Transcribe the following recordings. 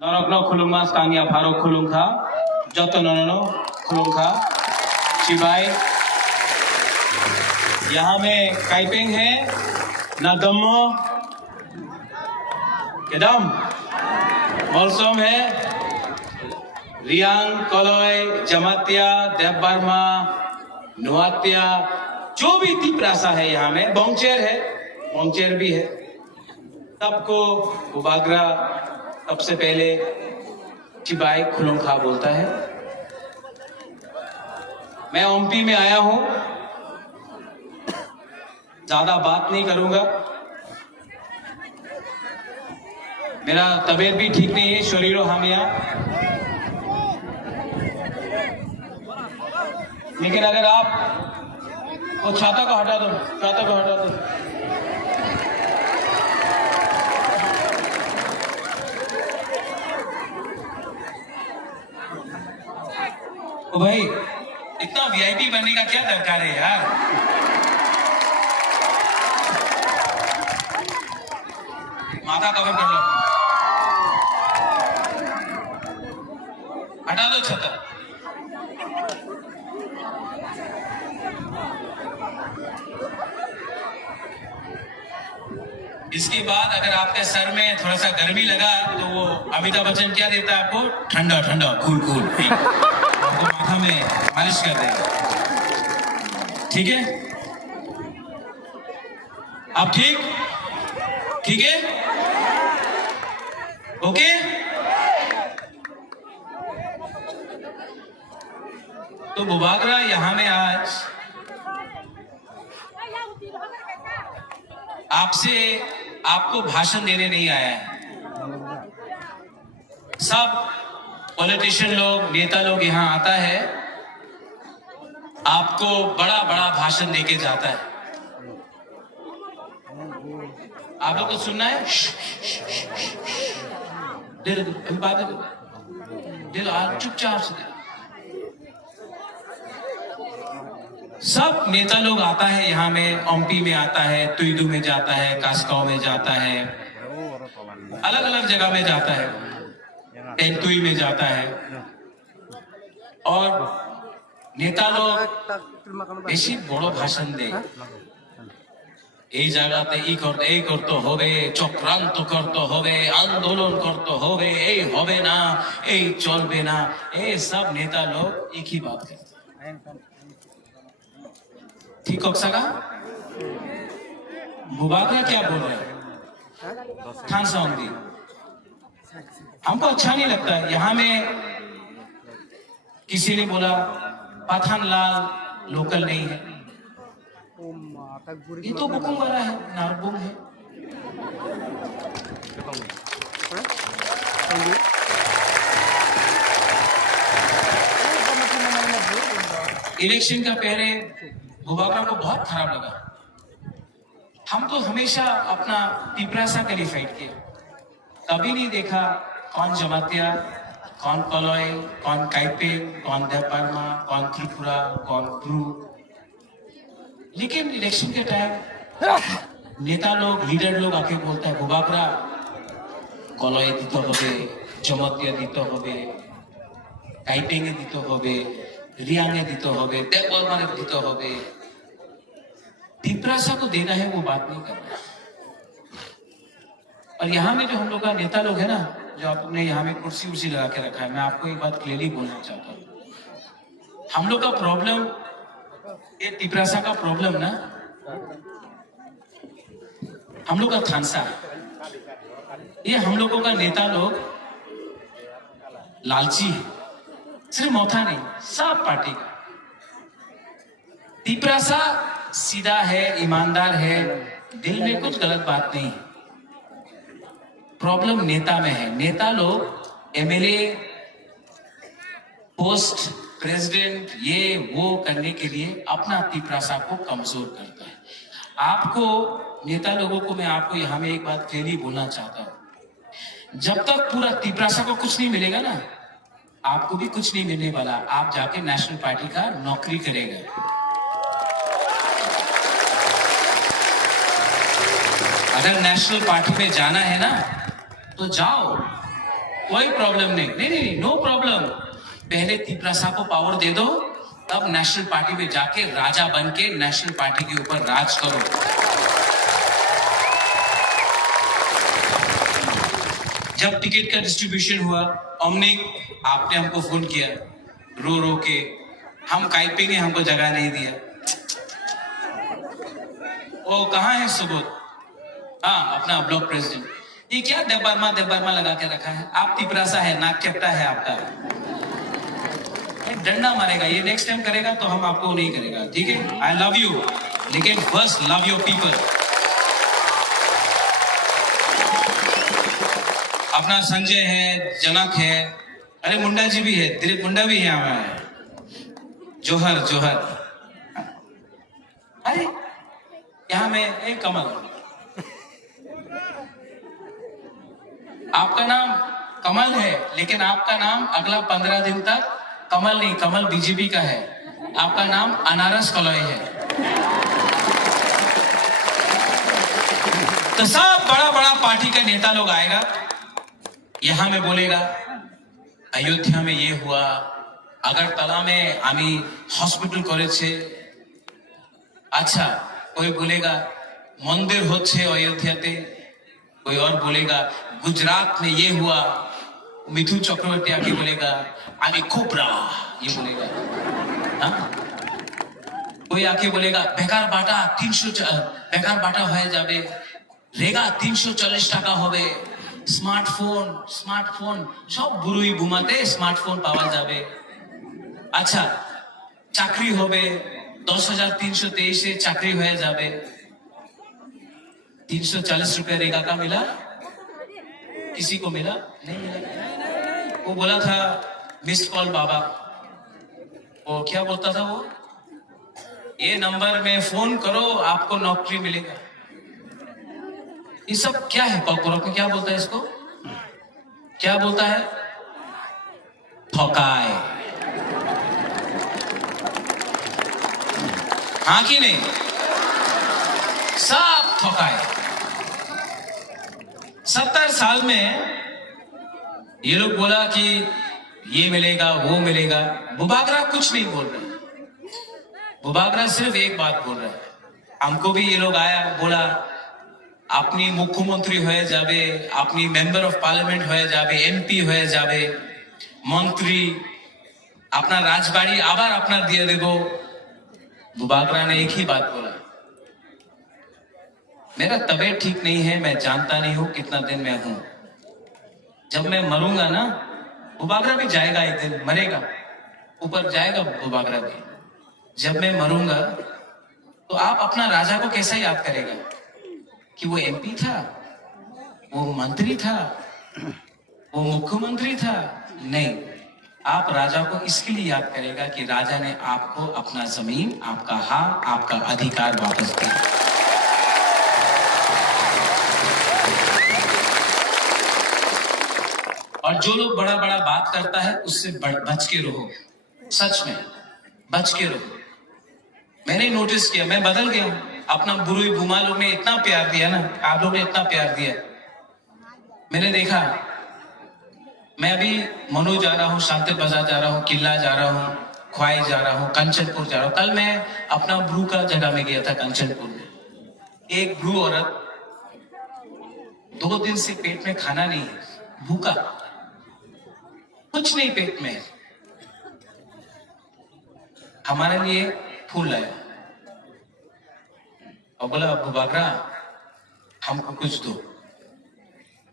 नरकनो खुलुमगास कांगिया pharaoh खुलुमखा जतननो खुलुमखा शिवाय। यहाँ में काइपेंग है नदमो केदम मौसम है रियांग कलोय जमातिया देवबर्मा नुआतिया जो भी तिप्रासा है यहाँ में बोंगचेर है बोंगचेर भी है सबको उबागरा सबसे पहले चिबाई खुलुमखा बोलता है। मैं ओमपी में आया हूं, ज्यादा बात नहीं करूंगा, मेरा तबीयत भी ठीक नहीं है, शरीरो हामिया। लेकिन अगर आप वो छाता को हटा दो, छाता को हटा दो। ओ भाई, इतना वीआईपी बनने का क्या दरकार है यार। माथा कवर कर लो, हटा दो छतर। इसके बाद अगर आपके सर में थोड़ा सा गर्मी लगा तो वो अमिताभ बच्चन क्या देता है आपको? ठंडा ठंडा कूल कूल आपको माथा में मालिश कर देगा। ठीक है, आप ठीक है, ओके। तो बुबागरा यहाँ में आज आपको भाषण देने नहीं आया है। सब पॉलिटिशियन लोग, नेता लोग यहाँ आता है, आपको बड़ा बड़ा भाषण देके जाता है। आप लोग को सुनना है? दिल चुपचाप से। सब नेता लोग आता है यहाँ में, ओमपी में आता है, तुइदू में जाता है, कास्काओ में जाता है, अलग अलग जगह में जाता है, टेंतुई में जाता है। और नेता लोग बेशी बड़ो भाषण दे, এই জায়গাতে এই করতে হবে, চক্রান্ত করতে হবে, আন্দোलन করতে হবে, এই হবে না, এই চলবে না। এই सब नेता लोग एक ही बात करते हैं। ठीक हो सका? बुबागरा क्या बोल रहे हैं? खान साउंडी हमको अच्छा नहीं लगता। यहाँ में किसी ने बोला पठानलाल लोकल नहीं है, ये तो बुकुंग वाला है, नारबुंग है। इलेक्शन का पहले बुबागरा को बहुत खराब लगा। हम तो हमेशा अपना तिप्रासा के लिए फाइट किया, कभी नहीं देखा कौन जमातिया, कौन कलोय, कौन काइपे, कौन देवबर्मा, कौन त्रिपुरा, कौन ब्रू। लेकिन इलेक्शन के टाइम नेता लोग, लीडर लोग आके बोलता है बुबागरा कलोय दीते होबे, जमातिया दीते होबे, काइपेंगे दीते होबे, रियांगे दीते होबे, देवबर्मा दीते होबे। तिप्रासा को देना है वो बात नहीं कर रहा। और यहाँ में जो हम लोग का नेता लोग है ना, जो आपने यहाँ में कुर्सी उर्सी लगा के रखा है, मैं आपको एक बात क्लियरली बोलना चाहता हूँ। हम लोग का प्रॉब्लम, ये तिप्रासा का प्रॉब्लम ना, हम लोग का थानसा है। ये हम लोगों का नेता लोग लालची है, सिर्फ मौथा नहीं, सब पार्टी का। तिप्रासा सीधा है, ईमानदार है, दिल में कुछ गलत बात नहीं है। प्रॉब्लम नेता में है। नेता लोग एमएलए पोस्ट, प्रेसिडेंट, ये वो करने के लिए अपना तिप्रासा को कमजोर करता है। आपको नेता लोगों को मैं आपको यहाँ में एक बात क्लियरली बोलना चाहता हूँ, जब तक पूरा तिप्रासा को कुछ नहीं मिलेगा ना, आपको भी कुछ नहीं मिलने वाला। आप जाके नेशनल पार्टी का नौकरी करेगा। अगर नेशनल पार्टी में जाना है ना तो जाओ, कोई प्रॉब्लम नहीं, नहीं नहीं, नो प्रॉब्लम। पहले तिपरासा को पावर दे दो, तब नेशनल पार्टी में जाके राजा बन के नेशनल पार्टी के ऊपर राज करो। जब टिकट का डिस्ट्रीब्यूशन हुआ, ओमनिक आपने हमको फोन किया रो रो के, हम काइपिंग ने हमको जगह नहीं दिया। वो कहाँ है सुबोध? हाँ, अपना ब्लॉक प्रेसिडेंट। ये क्या दबरमा लगा के रखा है? आप तिपरासा है, नाक चपटा है आपका, डंडा मारेगा। ये नेक्स्ट टाइम करेगा तो हम आपको नहीं करेगा, ठीक है? आई लव यू, लेकिन फर्स्ट लव योर पीपल। अपना संजय है, जनक है, अरे मुंडा जी भी है, दिलीप मुंडा भी है हमारे, जोहर जोहर। अरे यहां में एक कमल, आपका नाम कमल है, लेकिन आपका नाम अगला 15 दिन तक कमल नहीं, कमल बीजेपी का है। आपका नाम अनारस कलॉय है। तो सब बड़ा बड़ा पार्टी का नेता लोग आएगा, यहां में बोलेगा अयोध्या में ये हुआ, अगरतला में आमी हॉस्पिटल करेছে। अच्छा, कोई बोलेगा मंदिर होच्छे अयोध्याते, कोई और बोलेगा गुजरात में ये हुआ। मिथुन चक्रवर्ती आके बोलेगा आगे कोबरा, ये बोलेगा। हाँ? कोई आके बोलेगा बेकार बाटा 300 बेकार बाटा हो जाबे, रेगा 340 टाका होबे, स्मार्टफोन सब बुरुई घुमाते स्मार्टफोन पावा जाबे। अच्छा, चाकरी होबे 10,323 चाकरी हो जाबे। 340 रुपया रेगा का मिला? किसी को मिला? नहीं मिला। वो बोला था मिस्ड कॉल बाबा, वो क्या बोलता था वो, ये नंबर में फोन करो आपको नौकरी मिलेगा। ये सब क्या है? कॉर्पोरेट में क्या बोलता है इसको? क्या बोलता है? ठकाए। हाँ कि नहीं? सब ठकाए। 70 साल में ये लोग बोला कि ये मिलेगा वो मिलेगा। बुबागरा कुछ नहीं बोल रहे, बुबागरा सिर्फ एक बात बोल रहा है। हमको भी ये लोग आया बोला अपनी मुख्यमंत्री हो जाबे, अपनी मेंबर ऑफ पार्लियामेंट हो जाबे, एमपी हो जाबे, मंत्री, अपना राजबाड़ी आबार अपना दिए देबो। बुबागरा ने एक ही बात बोला, मेरा तबीयत ठीक नहीं है, मैं जानता नहीं हूं कितना दिन में हूं, जब मैं मरूंगा ना, बुबागरा भी जाएगा एक दिन, मरेगा, ऊपर जाएगा बुबागरा भी। जब मैं मरूंगा तो आप अपना राजा को कैसा याद करेगा कि वो एमपी था, वो मंत्री था, वो मुख्यमंत्री था? नहीं, आप राजा को इसके लिए याद करेगा कि राजा ने आपको अपना जमीन, आपका हक, आपका अधिकार वापस दिया। और जो लोग बड़ा बड़ा बात करता है उससे बच के रहो, सच में बच के रहो। मैंने नोटिस किया, मैं बदल गया हूं। अपना बुरुई बुमा लोग ने इतना प्यार दिया ना, आप लोग ने इतना प्यार दिया, मैंने देखा। मैं अभी मनु जा रहा हूँ, शांति बाजार जा रहा हूँ, किला जा रहा हूँ, ख्वाई जा रहा हूँ, कंचनपुर जा रहा हूँ। कल मैं अपना ब्रू का जगह में गया था कंचनपुर में। एक ब्रू औरत 2 दिन से पेट में खाना नहीं है, भूखा, कुछ नहीं पेट में, हमारे लिए फूल लाया और बोला बुबागरा हमको कुछ दो।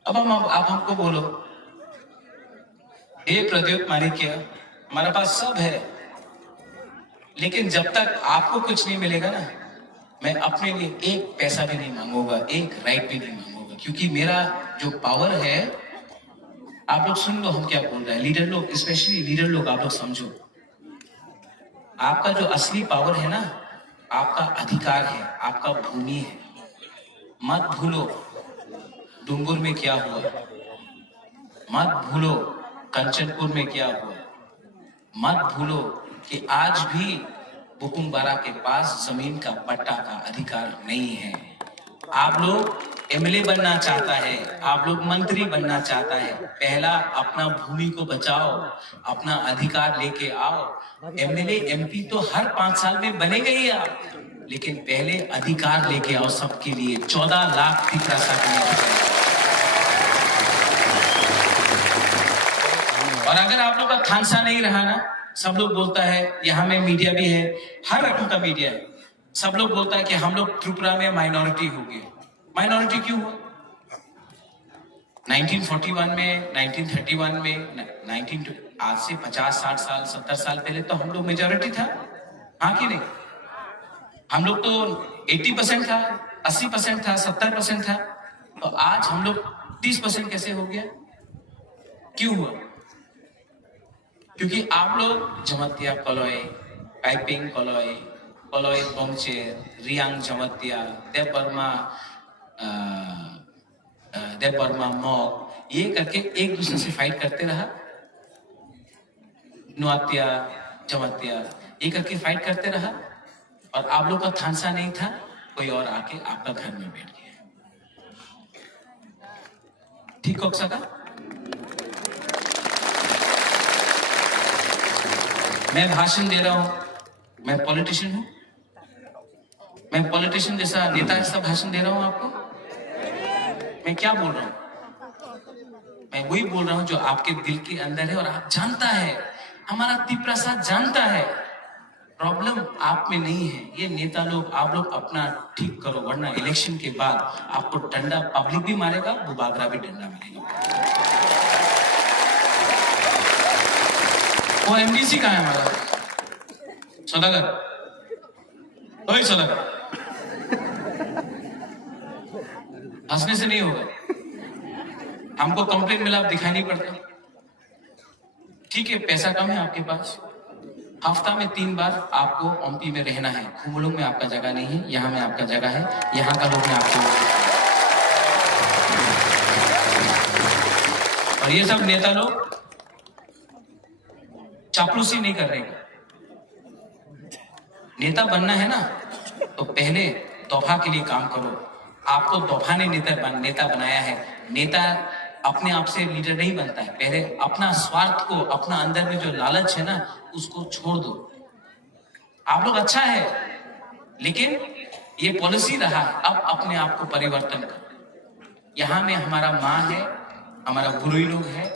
अब आप हमको बोलो, हे प्रद्योत माणिक्य, हमारे पास सब है, लेकिन जब तक आपको कुछ नहीं मिलेगा ना, मैं अपने लिए एक पैसा भी नहीं मांगूंगा, एक राइट भी नहीं मांगूंगा, क्योंकि मेरा जो पावर है, आप लोग सुन लो हम क्या बोल रहे हैं, लीडर लोग, स्पेशली लीडर लोग, आप लोग समझो, आपका जो असली पावर है ना, आपका अधिकार है, आपका भूमि है। मत भूलो डूंगुर में क्या हुआ, मत भूलो कंचनपुर में क्या हुआ, मत भूलो कि आज भी बुकुमबारा के पास जमीन का पट्टा का अधिकार नहीं है। आप लोग एमएलए बनना चाहता है, आप लोग मंत्री बनना चाहता है, पहला अपना भूमि को बचाओ, अपना अधिकार लेके आओ। एमएलए एमपी तो हर 5 साल में बनेगा ही आप, लेकिन पहले अधिकार लेके आओ सबके लिए। 14 लाख तिपरासा करने। और अगर आप लोग का थानसा नहीं रहा ना, सब लोग बोलता है, यहाँ में मीडिया भी है, हर रकम का मीडिया है, सब लोग बोलता है कि हम लोग त्रिपुरा में माइनॉरिटी हो गए। माइनॉरिटी क्यों हुआ? 1941 में, 1931 में, आज से 50-60 साल 70 साल पहले तो हम लोग मेजॉरिटी था, हाँ कि नहीं? हम लोग तो 80% था, 80% था, 70% था, तो आज हम लोग 30% कैसे हो गया? क्यों हुआ? क्योंकि आप लोग जमतिया कलोय, पाइपिंग कलोय, कलोय बंगचेर, रियांग जमतिया, देव वर्मा मॉक, ये करके एक दूसरे से फाइट करते रहा। नुआतिया जमतिया ये करके फाइट करते रहा, और आप लोग का थानसा नहीं था, कोई और आके आपका घर में बैठ गया। ठीक हो सका? मैं भाषण दे रहा हूं, मैं पॉलिटिशियन हूं, मैं पॉलिटिशियन जैसा नेता जैसा भाषण दे रहा हूं आपको। मैं क्या बोल रहा हूं? मैं वही बोल रहा हूं जो आपके दिल के अंदर है, और आप जानता है, हमारा तिपरासा जानता है, प्रॉब्लम आप में नहीं है। ये नेता लोग, आप लोग अपना ठीक करो, वरना इलेक्शन के बाद आपको डंडा पब्लिक भी मारेगा, बुबागरा भी डंडा मारेगा। वो एमडीसी कहाँ है हमारा? सौदागर, ओए सौदागर, हंसने से नहीं होगा। हमको कंप्लेंट मिला, आप दिखाई नहीं पड़ता। ठीक है, पैसा कम है आपके पास, हफ्ता में 3 बार आपको एमपी में रहना है। खुमुलुंग में आपका जगह नहीं है, यहाँ में आपका जगह है, यहाँ का लोग में आपको। और ये सब नेता लोग चापलूसी नहीं कर रहे। नेता बनना है ना, तो पहले तोहफा के लिए काम करो। आपको तोहफा ने नेता बनाया है। नेता अपने आप से लीडर नहीं बनता है, पहले अपना स्वार्थ को, अपना अंदर में जो लालच है ना, उसको छोड़ दो। आप लोग अच्छा है, लेकिन ये पॉलिसी रहा, अब अपने आप को परिवर्तन करो। यहाँ में हमारा माँ है, हमारा बुरुई लोग है,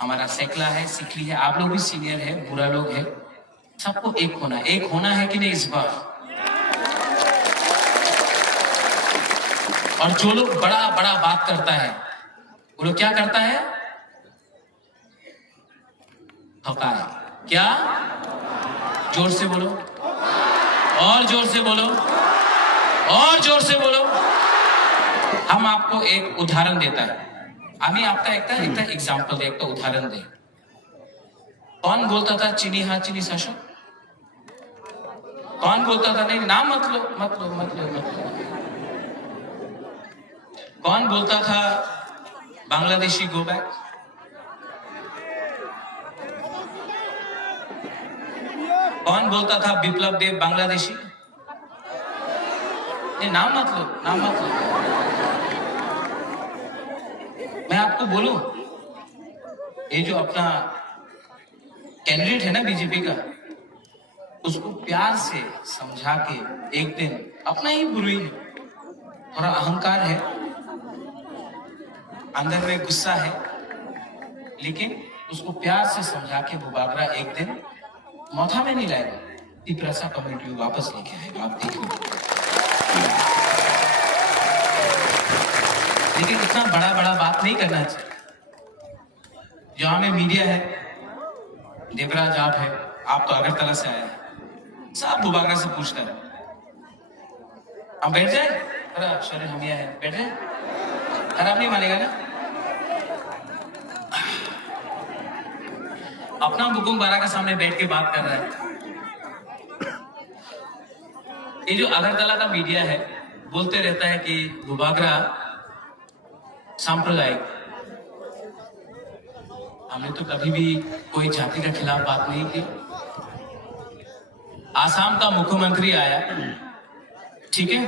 हमारा सेकला है, सिकली है, आप लोग भी सीनियर है, बुरा लोग है, सबको एक होना है कि नहीं इस बार? और जो लोग बड़ा बड़ा बात करता है, वो लोग क्या करता है? हकार। क्या? जोर से बोलो, और जोर से बोलो, और जोर से बोलो। हम आपको एक उदाहरण देता है, আমি आपका एक एग्जाम्पल दे, एक तो उदाहरण दे। कौन बोलता था चीनी हाँ चीनी शासक? कौन बोलता था नहीं नाम मत लो? कौन बोलता था बांग्लादेशी गो बैक? कौन बोलता था विप्लव देव बांग्लादेशी? नहीं, नाम मत लो। मैं आपको बोलूं, ये जो अपना कैंडिडेट है ना बीजेपी का, उसको प्यार से समझा के एक दिन, अपना ही बुरी है, थोड़ा अहंकार है, अंदर में गुस्सा है, लेकिन उसको प्यार से समझा के बुबागरा एक दिन मौथा में नहीं लाएगा, तिपरासा कम्युनिटी वापस लेके आएगा। आप देखिए, लेकिन इतना बड़ा बात नहीं करना चाहिए। जहां में मीडिया है, देवराज आप है, आप तो अगरतला से आए हैं, सब बुबागरा से पूछता है। हम बैठ जाए, अरे सॉरी हम यहाँ है, बैठ जाए, खराब नहीं मानेगा ना? अपना बुकुम बारा के सामने बैठ के बात कर रहा है। ये जो अगरतला का मीडिया है, बोलते रहता है कि बुबागरा सांप्रदायिक। हमने तो कभी भी कोई जाति के खिलाफ बात नहीं की। आसाम का मुख्यमंत्री आया, ठीक है,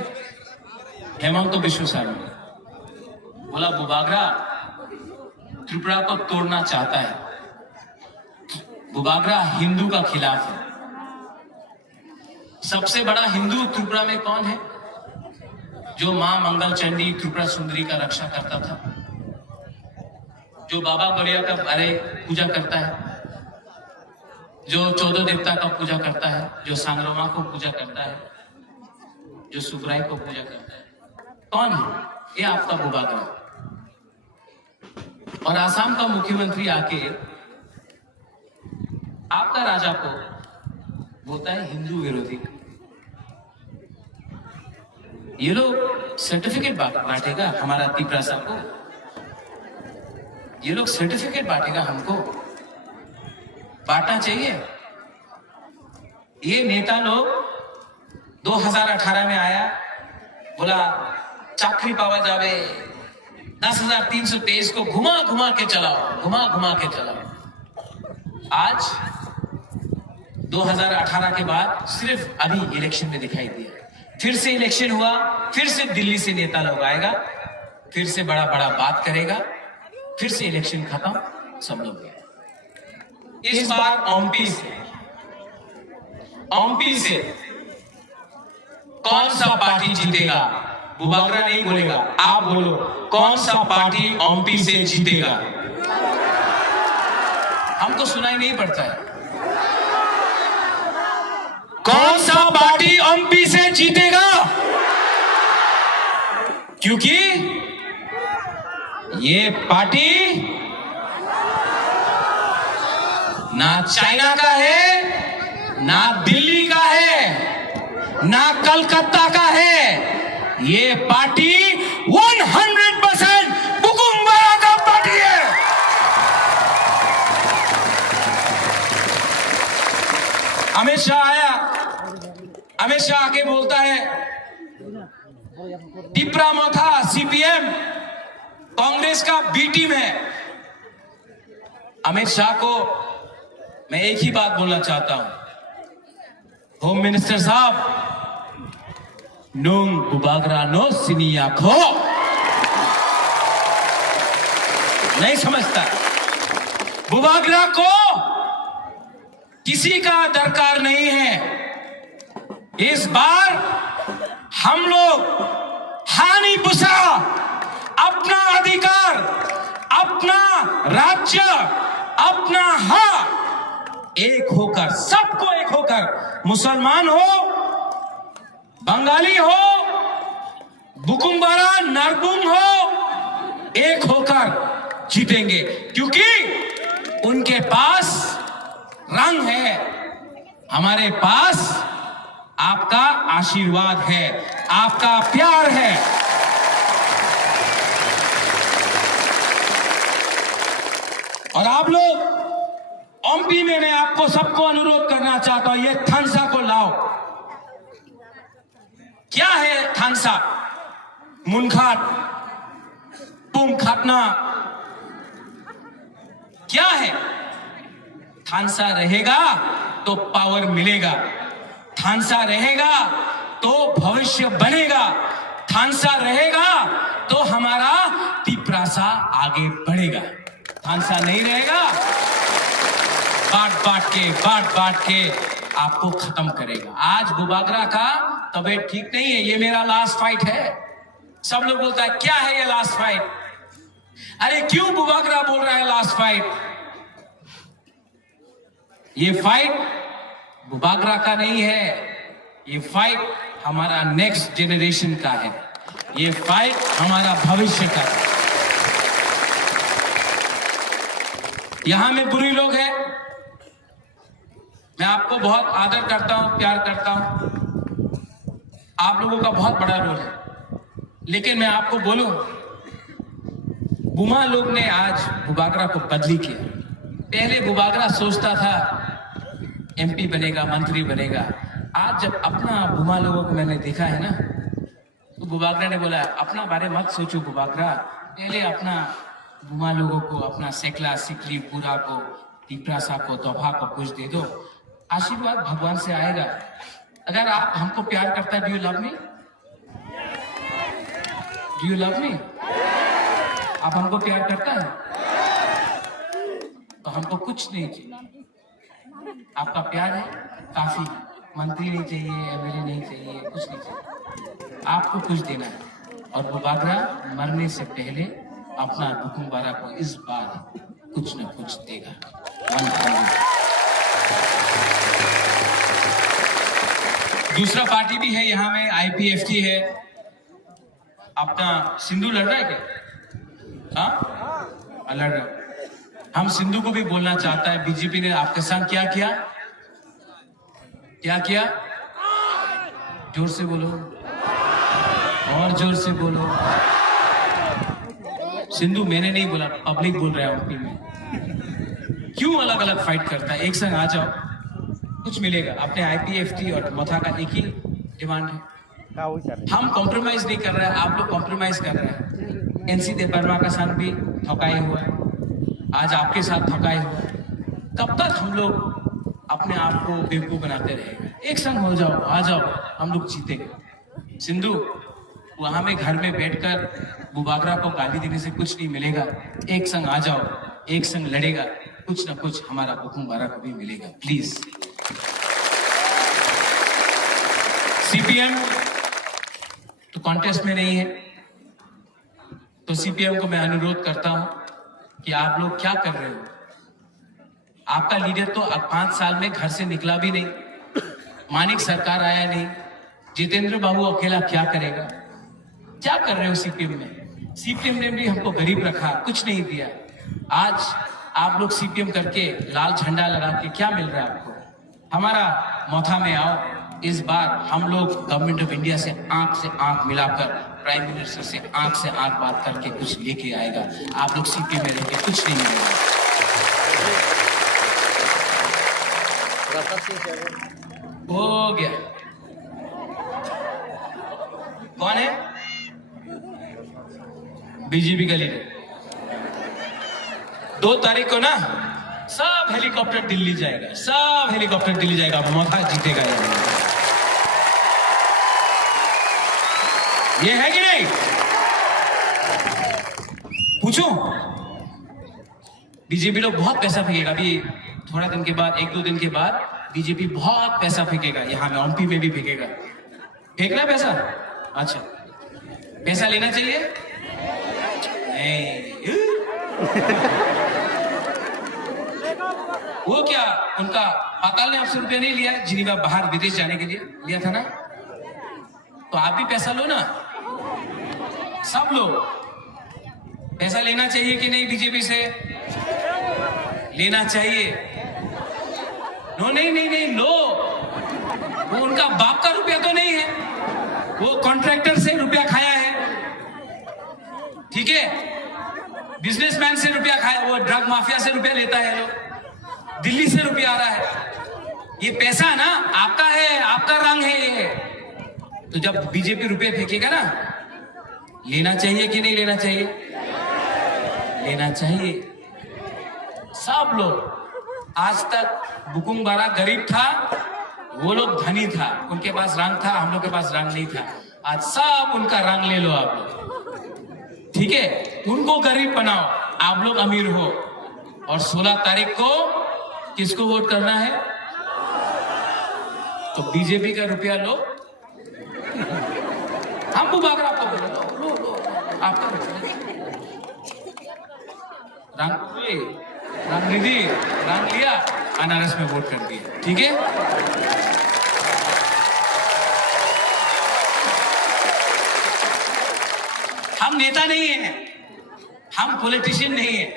हेमंत बिश्व शर्मा, बोला बुबागरा त्रिपुरा को तोड़ना चाहता है, बुबागरा हिंदू का खिलाफ है। सबसे बड़ा हिंदू त्रिपुरा में कौन है? जो मां मंगल चंडी त्रिपुरा सुंदरी का रक्षा करता था, जो बाबा गौरिया का पूजा करता है, जो 14 देवता का पूजा करता है, जो सांगरोमा को पूजा करता है, जो सुब्राई को पूजा करता है, कौन है? ये आपका बुबागरा। और आसाम का मुख्यमंत्री आके आपका राजा को बोलता है हिंदू विरोधी। ये लोग सर्टिफिकेट बांटेगा हमारा तिपरासा को, ये लोग सर्टिफिकेट बांटेगा हमको, बांटना चाहिए। ये नेता लोग 2018 में आया, बोला चाकरी पावा जावे, 10,323 को घुमा घुमा के चलाओ, घुमा घुमा के चलाओ। आज 2018 के बाद सिर्फ अभी इलेक्शन में दिखाई दिया, फिर से इलेक्शन हुआ, फिर से दिल्ली से नेता लोग आएगा, फिर से बड़ा बड़ा बात करेगा, फिर से इलेक्शन खत्म, सब लोग गए। इस बार ओमपी से कौन सा पार्टी जीतेगा? बुबागरा नहीं बोलेगा, आप बोलो कौन सा पार्टी ओमपी से जीतेगा? हमको सुनाई नहीं पड़ता है। कौन सा पार्टी ओमपी से जीतेगा? क्योंकि ये पार्टी ना चाइना का है, ना दिल्ली का है, ना कलकत्ता का है। ये पार्टी 100% बुकुम्बारा का पार्टी है। अमित शाह आया, अमित शाह आके बोलता है तिपरा मोथा सीपीएम कांग्रेस का बी टीम है। अमित शाह को मैं एक ही बात बोलना चाहता हूं, होम मिनिस्टर साहब, नूंग बुबागरा नो सिनिया खो नहीं समझता। बुबागरा को किसी का दरकार नहीं है। इस बार हम लोग हानि पुसा अपना अधिकार, अपना राज्य, अपना हक एक होकर, सबको एक होकर, मुसलमान हो, बंगाली हो, बुकुम्बारा नरबुंग हो, एक होकर जीतेंगे। क्योंकि उनके पास रंग है, हमारे पास आपका आशीर्वाद है, आपका प्यार है। और आप लोग ओमपी में मैं आपको सबको अनुरोध करना चाहता हूं, ये थानसा को लाओ। क्या है थानसा? मुनखाट, पुम खाटना, क्या है? थानसा रहेगा तो पावर मिलेगा, थानसा रहेगा तो भविष्य बनेगा, थानसा रहेगा तो हमारा तिपरासा आगे बढ़ेगा। थानसा नहीं रहेगा, बांट बांट के आपको खत्म करेगा। आज बुबागरा का तबीयत ठीक नहीं है, ये मेरा लास्ट फाइट है। सब लोग बोलता है क्या है ये लास्ट फाइट? अरे क्यों बुबागरा बोल रहा है लास्ट फाइट? ये फाइट बुबागरा का नहीं है, ये फाइट हमारा नेक्स्ट जनरेशन का है, ये फाइट हमारा भविष्य का है। यहां में बुरी लोग हैं, मैं आपको बहुत आदर करता हूं, प्यार करता हूं, आप लोगों का बहुत बड़ा रोल है। लेकिन मैं आपको बोलूं, बुमा लोग ने आज बुबागरा को बदली किया। पहले बुबागरा सोचता था एमपी बनेगा, मंत्री बनेगा। आज जब अपना बुमा लोगों को मैंने देखा है ना, तो बुबागरा ने बोला अपना बारे मत सोचो बुबागरा, पहले अपना बुमा लोगों को, अपना सेकला, सिकली, पूरा को, तिपरासा को, तोहफा को कुछ दे दो, आशीर्वाद भगवान से आएगा। अगर आप हमको प्यार करता है, do you love me? Do you love me? आप हमको प्यार करता है तो हमको कुछ नहीं चाहिए, आपका प्यार है काफी। मंत्री नहीं चाहिए, एमएलए नहीं चाहिए, कुछ नहीं चाहिए, आपको कुछ देना है। और वो बागरा मरने से पहले अपना हुकुमबारा को इस बार कुछ न कुछ देगा। दूसरा पार्टी भी है यहाँ में, आईपीएफटी है। अपना सिंधु लड़ रहा है क्या? हाँ लड़ रहा है। हम सिंधु को भी बोलना चाहता है, बीजेपी ने आपके संग क्या किया? क्या किया? जोर से बोलो, और जोर से बोलो। सिंधु मैंने नहीं बोला, पब्लिक बोल रहा है एमपी में। क्यों अलग अलग फाइट करता है? एक संग आ जाओ, कुछ मिलेगा। अपने आईपीएफटी और मोथा का एक ही डिमांड है, हम कॉम्प्रोमाइज नहीं कर रहे हैं, आप लोग कॉम्प्रोमाइज कर रहे हैं। एनसी देवबर्मा का साथ भी ठकाए हुआ है, आज आपके साथ ठकाए हुआ है। कब तक हम लोग अपने आप को बेवकूफ बनाते रहेंगे? एक संग हो जाओ, आ जाओ, हम लोग जीतेंगे। सिंधु वहां में घर में बैठकर बुबागरा को गाली देने से कुछ नहीं मिलेगा। एक संग आ जाओ, एक संग लड़ेगा, कुछ ना कुछ हमारा हुकुमबारा को भी मिलेगा। प्लीज। सीपीएम तो कॉन्टेस्ट में नहीं है, तो सीपीएम को मैं अनुरोध करता हूं कि आप लोग क्या कर रहे हो? आपका लीडर तो अब 5 साल में घर से निकला भी नहीं, मानिक सरकार आया नहीं, जितेंद्र बाबू अकेला क्या करेगा? क्या कर रहे हो सीपीएम में? सीपीएम ने भी हमको गरीब रखा, कुछ नहीं दिया। आज आप लोग सीपीएम करके लाल झंडा लगा के क्या मिल रहा है आपको? हमारा मोथा में आओ, इस बार हम लोग गवर्नमेंट ऑफ इंडिया से आंख मिलाकर, प्राइम मिनिस्टर से आंख बात करके कुछ लेके आएगा। आप लोग सीपीएम में रहकर कुछ नहीं मिलेगा। हो गया। कौन है? बीजेपी का लीडर। 2 तारीख को ना सब हेलीकॉप्टर दिल्ली जाएगा, सब हेलीकॉप्टर दिल्ली जाएगा, मोथा जीतेगा। ये है कि नहीं? पूछूं? बीजेपी लोग बहुत पैसा फेंकेगा अभी, थोड़ा दिन के बाद, 1-2 दिन के बाद बीजेपी बहुत पैसा फेंकेगा। यहां में एमपी में भी फेंकेगा। फेंक रहा है पैसा? अच्छा, पैसा लेना चाहिए? नहीं। वो क्या उनका पाताल ने आपसे रुपया नहीं लिया? जिनीवा बाहर विदेश जाने के लिए लिया था ना? तो आप भी पैसा लो ना, सब लोग पैसा लेना चाहिए कि नहीं? बीजेपी से लेना चाहिए। नो, नहीं लो। वो उनका बाप का रुपया तो नहीं है, वो कॉन्ट्रैक्टर से रुपया खाया है, ठीक है? बिजनेसमैन से रुपया खाया, वो ड्रग माफिया से रुपया लेता है, लोग दिल्ली से रुपया आ रहा है। ये पैसा ना आपका है, आपका रंग है ये। तो जब बीजेपी रुपये फेंकेगा ना, लेना चाहिए कि नहीं लेना चाहिए? लेना चाहिए। सब लोग, आज तक हुकुमबारा गरीब था, वो लोग धनी था, उनके पास रंग था, हम लोग के पास रंग नहीं था। आज सब उनका रंग ले लो आप लोग, ठीक है? उनको गरीब बनाओ, आप लोग अमीर हो। और 16 तारीख को किसको वोट करना है? तो बीजेपी का रुपया लो। हम बुबागरा को लो, आपका रंग निधि रंग लिया, अनारस में वोट कर दिया, ठीक है? हम नेता नहीं है, हम पॉलिटिशियन नहीं है,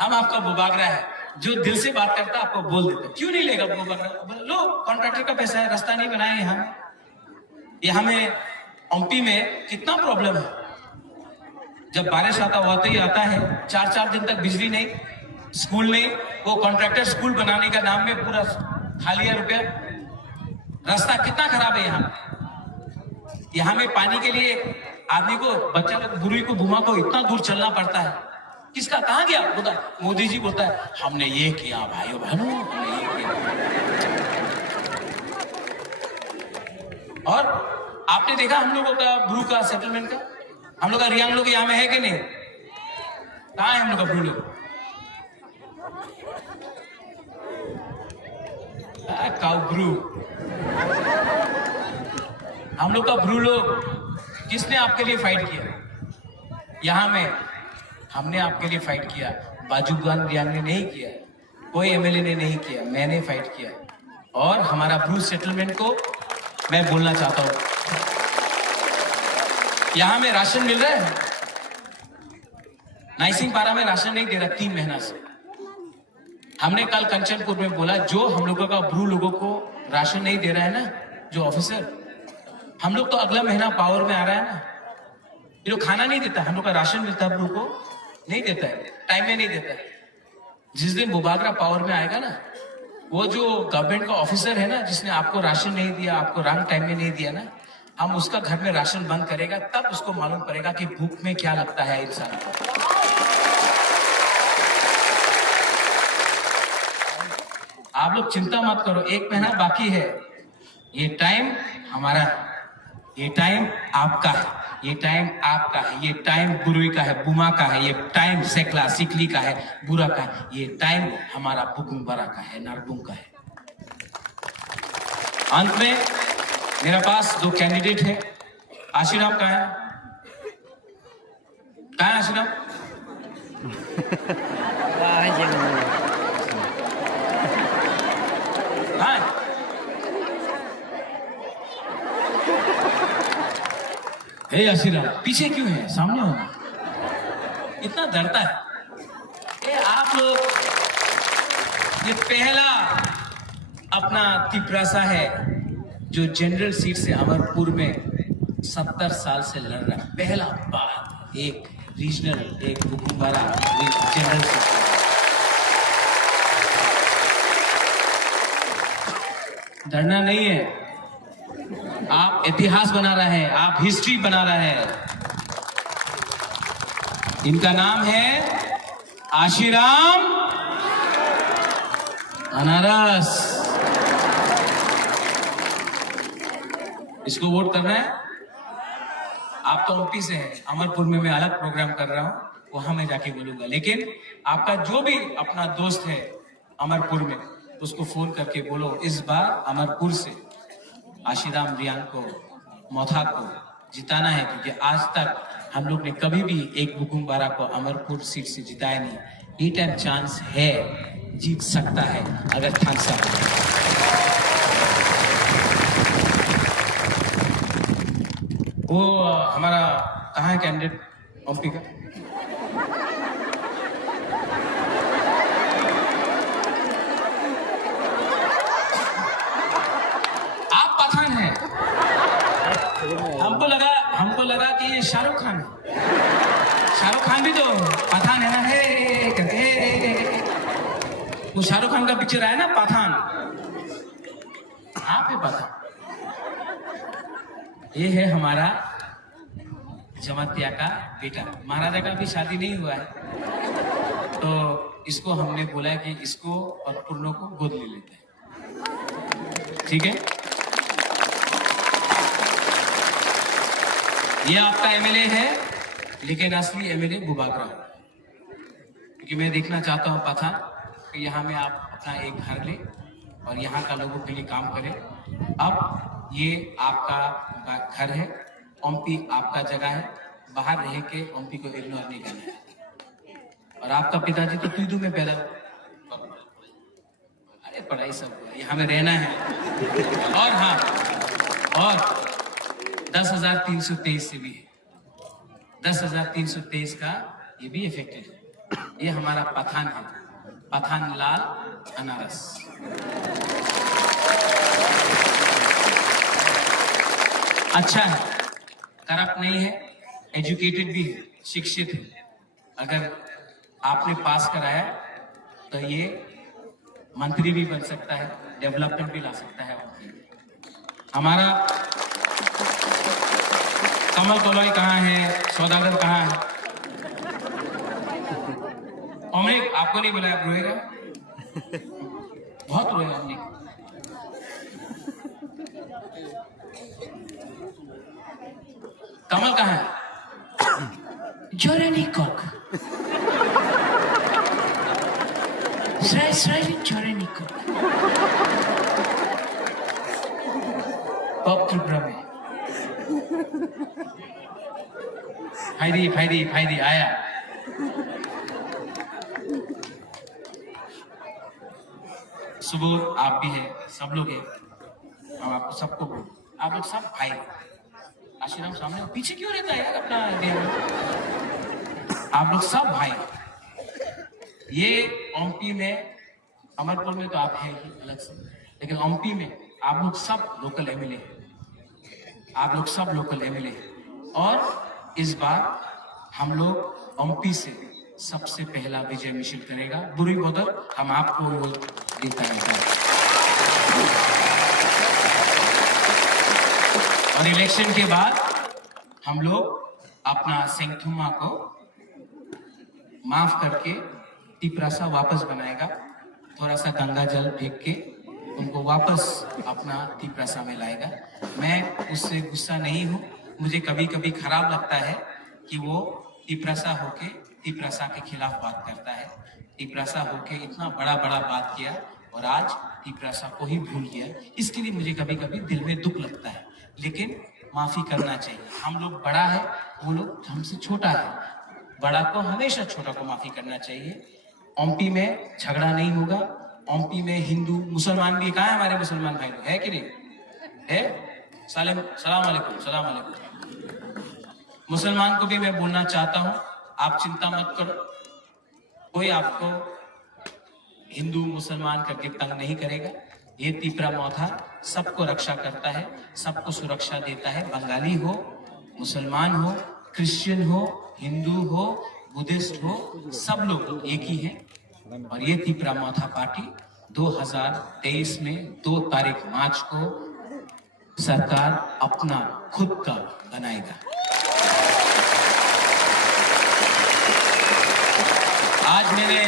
हम आपका बुबागरा है, जो दिल से बात करता है आपको बोल देता है। क्यों नहीं लेगा बुबागरा? लो, कॉन्ट्रैक्टर का पैसा है, रास्ता नहीं बनाए यहाँ। ये हमें एमपी में कितना प्रॉब्लम है। जब बारिश होते ही आता है, 4-4 दिन तक बिजली नहीं, स्कूल नहीं। वो कॉन्ट्रैक्टर स्कूल बनाने का नाम में पूरा खा लिया रुपया। रास्ता कितना खराब है यहाँ में पानी के लिए आदमी को, बच्चा लोग, बुरी को, बुमा को इतना दूर चलना पड़ता है। किसका कहाँ गया? बोलता मोदी जी बोलता है हमने ये किया भाइयों बहनों, हमने ये किया। और आपने देखा हम लोगों का ब्रू का सेटलमेंट का, हम लोग का रियांग लोग यहाँ में है कि नहीं? कहाँ है हम लोग का ब्रू लोग? काउ ब्रू, हम लोग का ब्रू लोग किसने आपके लिए फाइट किया? यहां में हमने आपके लिए फाइट किया, बाजूगान रियांग ने नहीं किया, कोई एमएलए ने नहीं किया, मैंने फाइट किया। और हमारा ब्रू सेटलमेंट को मैं बोलना चाहता हूं, यहां में राशन मिल रहा है, नाइसिंग पारा में राशन नहीं दे रहा 3 महीना से। हमने कल कंचनपुर में बोला, जो हम लोगों का ब्रू लोगों को राशन नहीं दे रहा है ना, जो ऑफिसर, हम लोग तो अगला महीना पावर में आ रहा है ना, ये लोग खाना नहीं देता, हम लोग का राशन मिलता है ब्रू को नहीं देता है, टाइम में नहीं देता है। जिस दिन बुबागरा पावर में आएगा ना, वो जो गवर्नमेंट का ऑफिसर है ना, जिसने आपको राशन नहीं दिया, आपको रंग टाइम में नहीं दिया ना, हम उसका घर में राशन बंद करेगा, तब उसको मालूम पड़ेगा कि भूख में क्या लगता है इंसान को। आप लोग चिंता मत करो, 1 महीना बाकी है, ये टाइम हमारा है, ये टाइम आपका है, ये टाइम आपका है, ये टाइम गुरुई का है, बुमा का है, ये टाइम सेकला सिकली का है, बुरा का है, ये टाइम हमारा बुकुम बरा का है, नारबुम का है। अंत में मेरे पास 2 कैंडिडेट है। आशीराम कहाँ है? कहाँ है आशीराम? कहाँ है? हे आशीराम, पीछे क्यों है? सामने हो, इतना डरता है। ये आप लोग, ये पहला अपना तिपरासा है जो जनरल सीट से अमरपुर में 70 साल से लड़ रहा है। पहला बात, एक रीजनल, एक बुकुम्बारा जनरल सीट। डरना नहीं है, आप इतिहास बना रहे हैं, आप हिस्ट्री बना रहे हैं। इनका नाम है आशीराम अनारस। इसको वोट करना है। आप तो ओपी से हैं, अमरपुर में मैं अलग प्रोग्राम कर रहा हूं, वहां मैं जाके बोलूंगा। लेकिन आपका जो भी अपना दोस्त है अमरपुर में, उसको फोन करके बोलो, इस बार अमरपुर से आशीराम रियांग को, मोथा को जिताना है, क्योंकि आज तक हम लोग ने कभी भी एक बुकुम्बारा को अमरपुर सीट से जिताया नहीं। ये टाइम चांस है, जीत सकता है अगर थानसा। वो हमारा कहाँ है कैंडिडेट ओपी का? आप पठान हैं। हमको लगा कि ये शाहरुख खान है। शाहरुख खान भी तो पठान है ना, वो शाहरुख खान का पिक्चर आया ना पठान, आप है पठान। ये है हमारा जमातिया का बेटा, महाराजा का भी शादी नहीं हुआ है, तो इसको हमने बोला कि इसको और पुरनों को गोद ले लेते हैं, ठीक है? ये आपका एमएलए है, लेकिन असली एमएलए बुबागरा है, क्योंकि मैं देखना चाहता हूं पठान कि यहाँ में आप अपना एक घर ले और यहाँ का लोगों के लिए काम करें। अब ये आपका घर है, ओमपी आपका जगह है, बाहर रह के ओमपी को इग्नोर नहीं करना है। और आपका पिताजी तो तुदू में पैदा, अरे पढ़ाई सब यहाँ में रहना है। और हाँ, और 10,323 से भी है, 10,323 का ये भी इफेक्टेड है। ये हमारा पठान है, पठान लाल अनारस। अच्छा है, करप्ट नहीं है, एजुकेटेड भी है, शिक्षित है। अगर आपने पास कराया तो ये मंत्री भी बन सकता है, डेवलपमेंट भी ला सकता है। हमारा कमल कोलोई कहाँ है, सौदागर कहाँ है? अमरीक, आपको नहीं बुलाया, रोएगा, बहुत रोएगा अमरीक। कमल कहाँ है? जोरानी कॉक। चोरे निको पॉप त्रिपुरा में फायदी आया। सुबोध आप भी है, सब लोग हैं, हम आपको सबको आप लोग सब भाई। आशीराम सामने पीछे क्यों रहता है यार अपना आप लोग सब भाई। ये ओमपी में, अमरपुर में तो आप हैं ही अलग से, लेकिन ओमपी में आप लोग सब लोकल एमएलए हैं, आप लोग सब लोकल एमएलए हैं। और इस बार हम लोग ओमपी से सबसे पहला विजय मिशन करेगा। बुरी बदल हम आपको वोट देता है। और इलेक्शन के बाद हम लोग अपना सेंगथुमा को माफ करके टिपरासा वापस बनाएगा। थोड़ा सा गंगा जल फेंक के उनको वापस अपना टिपरासा में लाएगा। मैं उससे गुस्सा नहीं हूं। मुझे कभी कभी खराब लगता है कि वो टिपरासा होके टिपरासा के खिलाफ बात करता है। टिपरासा होके इतना बड़ा बात किया और आज टिपरासा को ही भूल गया। इसके लिए मुझे कभी कभी दिल में दुख लगता है, लेकिन माफी करना चाहिए। हम लोग बड़ा है, वो लोग हमसे छोटा है। बड़ा को हमेशा छोटा को माफी करना चाहिए। ओमपी में झगड़ा नहीं होगा। ओमपी में हिंदू मुसलमान भी, कहाँ है हमारे मुसलमान भाई लोग, है कि नहीं है? सलाम अलैकुम। मुसलमान को भी मैं बोलना चाहता हूं, आप चिंता मत करो, कोई आपको हिंदू मुसलमान करके तंग नहीं करेगा। ये तिपरा मौथा सबको रक्षा करता है, सबको सुरक्षा देता है। बंगाली हो, मुसलमान हो, क्रिश्चियन हो, हिंदू हो, बुद्धिस्ट हो, सब लोग एक ही हैं। और ये तिपरा मौथा पार्टी 2023 में 2 तारीख मार्च को सरकार अपना खुद का बनाएगा। आज मैंने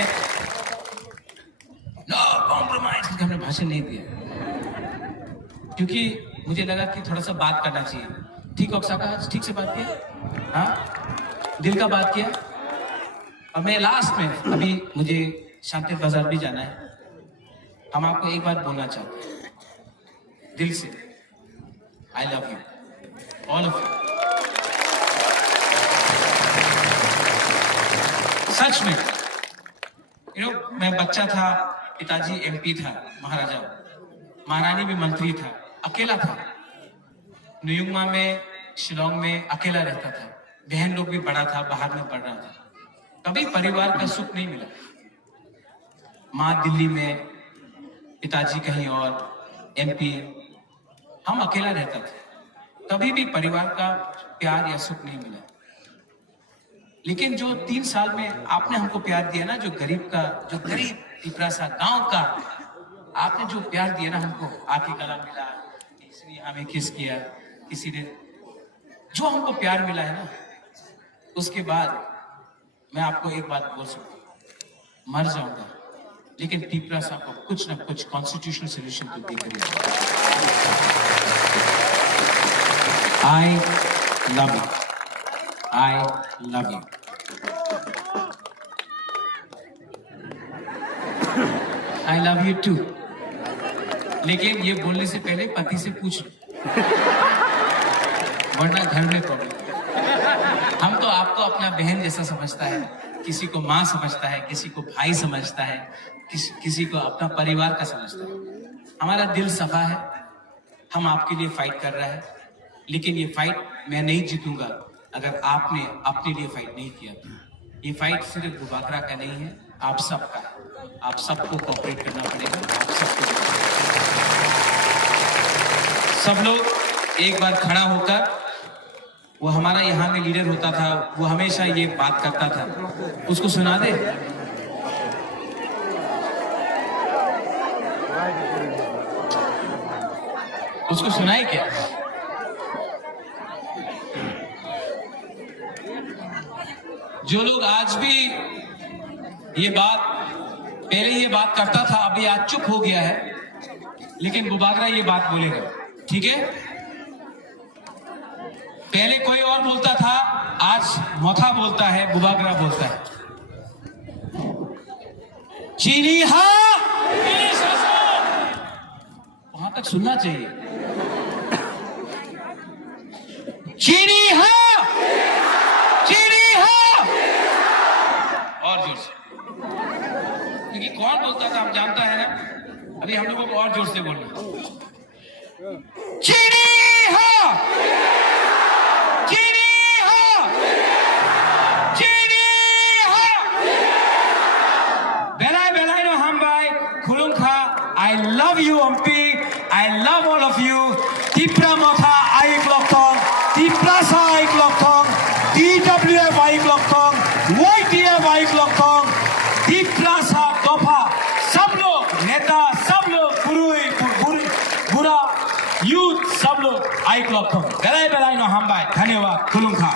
नो कॉम्प्रोमाइज का हमने भाषण नहीं दिया, क्योंकि मुझे लगा कि थोड़ा सा बात करना चाहिए। ठीक हो आज ठीक से बात किया, हाँ दिल का बात किया। और मैं लास्ट में, अभी मुझे शांति बाजार भी जाना है। हम आपको एक बात बोलना चाहते हैं दिल से, I love you all of you. सच में मैं बच्चा था, पिताजी एमपी था, महाराजा, महारानी भी मंत्री था, अकेला था। न्यूयॉर्क में, शिलोंग में अकेला रहता था। बहन लोग भी बड़ा था, बाहर में पढ़ रहा था। कभी परिवार का सुख नहीं मिला। माँ दिल्ली में, पिताजी कहीं और, एमपी, हम अकेला रहता था। कभी भी परिवार का प्यार या सुख नहीं मिला। लेकिन जो 3 साल में आपने हमको प्यार दिया ना, जो गरीब टिपरासा गांव का आपने जो प्यार दिया ना हमको, आके गला मिला, किसी ने हमें किस किया, किसी ने जो हमको प्यार मिला है ना, उसके बाद मैं आपको एक बात बोल सकता हूँ, मर जाऊंगा लेकिन टिपरासा को कुछ ना कुछ कॉन्स्टिट्यूशनल सोल्यूशन तो दे करेगा। I love you, I love you. I love you too. लेकिन ये बोलने से पहले पति से पूछ लो, वरना घर में प्रॉब्लम। हम तो आपको अपना बहन जैसा समझता है, किसी को माँ समझता है, किसी को भाई समझता है, किसी को अपना परिवार का समझता है। हमारा दिल सफा है, हम आपके लिए फाइट कर रहा है। लेकिन ये फाइट मैं नहीं जीतूंगा अगर आपने अपने लिए फाइट नहीं किया। ये फाइट सिर्फ गुबाकरा का नहीं है, आप सबका है। आप सबको कोऑपरेट करना पड़ेगा। आप सबको, सब लोग एक बार खड़ा होकर, वो हमारा यहाँ में लीडर होता था, वो हमेशा ये बात करता था, उसको सुना दे। उसको सुनाए क्या? जो लोग आज भी ये बात, पहले ये बात करता था, अभी आज चुप हो गया है, लेकिन बुबागरा ये बात बोलेगा, ठीक है? पहले कोई और बोलता था, आज मौथा बोलता है, बुबागरा बोलता है। चीनी हाँ, वहां तक सुनना चाहिए। चीनी हाँ, चीनी हाँ, और जोर से, क्योंकि कौन बोलता था हम जानता है ना। अभी हम लोगों को और जोर से बोलना। चीनी हाँ, चीनी हाँ, चीनी हाँ। बेलाय बेलाय no hambai, khulungkha. I love you, Ompi. I love all of you. Tipra motha aik loktong, Tiprasa aik loktong, TWF aik loktong, YTF aik loktong, Tiprasa dopa. सब लोग नेता, सब लोग बुरा यूथ, सब लोग आइक लोग बेलाय बेलाय no hambai. धन्यवाद, खुलुंखा।